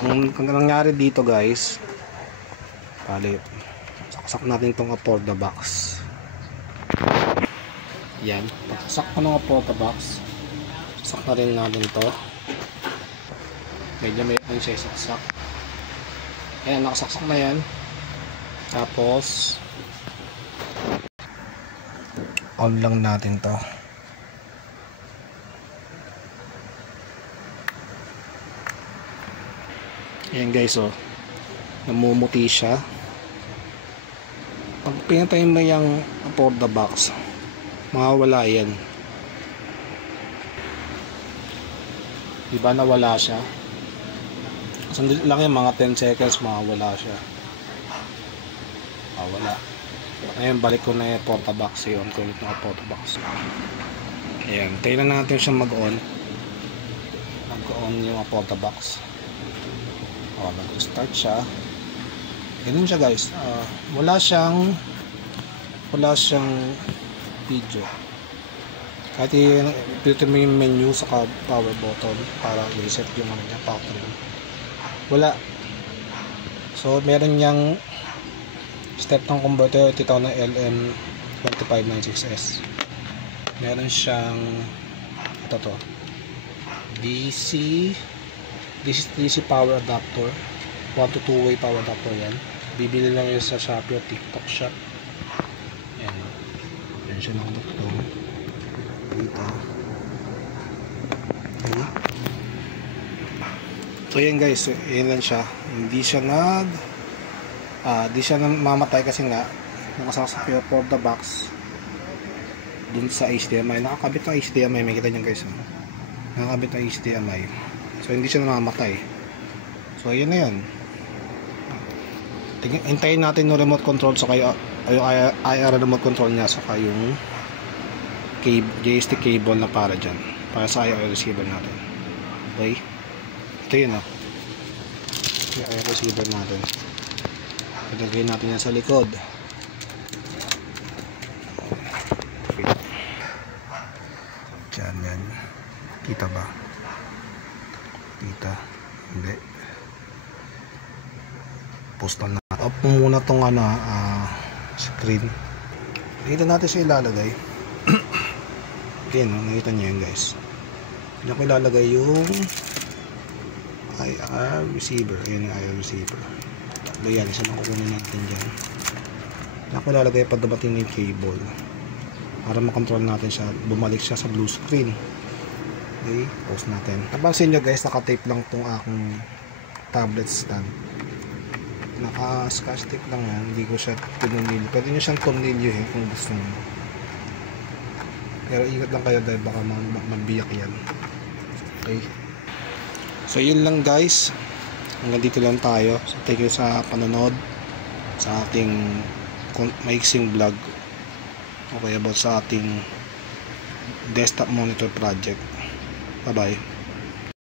Ang nangyari dito guys, bali saksak natin itong for the box. Yan, pagsak ko ng for the box, saksak na rin natin to. Medyo may ano siya saksak. Ayan, nakasaksak na yan. Tapos on lang natin to. Ayan guys, oh, namumuti siya. Pag pinatay mo yung for the box, mawawala yan. Diba nawala siya? Sandali lang yan, mga 10 seconds mawawala siya. Mawawala. Ngayon balik ko na yung for the box, i-on ko ulit na for the box. Ayan, tayo na natin siya mag-on. Mag-on yung for the box. Mag-start siya. Ganun siya guys. Wala siyang video. Kahit ipilitin mo yung menu sa power button para reset yung ano niya, power. Wala. So meron niyang step ng converter, ito na LM2596S. Meron siyang ito to, DC power adapter, 1 to 2 way power adapter yan. Bibili lang yun sa Shopee o TikTok shop. Ayan, yan siya nakadugtong dito. Okay. So yan guys, yan lang siya. Hindi siya mamatay kasi nga nakasaksak yung for the box dun sa HDMI. Nakakabit ng HDMI, may kita nyo guys, nakakabit ng HDMI. So hindi siya namamatay. So ayan na yun. Hintayin natin yung remote control, saka yung IR remote control nya, saka yung joystick cable na para dyan, para sa IR receiver natin. Okay, ito yun, yung IR receiver natin. Ilagay natin yan sa likod. Dyan yan. Kita ba? Kita? Hindi. Postal na. Off mo muna tong screen. Dito natin siya ilalagay. Ayan, nakita nyo yan guys. Dito ko ilalagay yung IR receiver. Ayan yung IR receiver. Ayan, isa na kukunin natin dyan. Dito ko ilalagay pag dumating yung cable, para makontrol natin siya, bumalik siya sa blue screen. Okay, pause natin. Napansin nyo guys, naka-tape lang tong aking tablet stand. Naka-scotch tape lang yan, hindi ko siya tinunilyo. Pwede nyo siyang tumnilyohin kung gusto nyo. Pero ingat lang kayo dahil baka magbiyak yan. Okay. So yun lang guys. Hanggang dito lang tayo. So thank you sa panonood sa ating maiksing vlog. Okay, about sa ating desktop monitor project. Bye bye.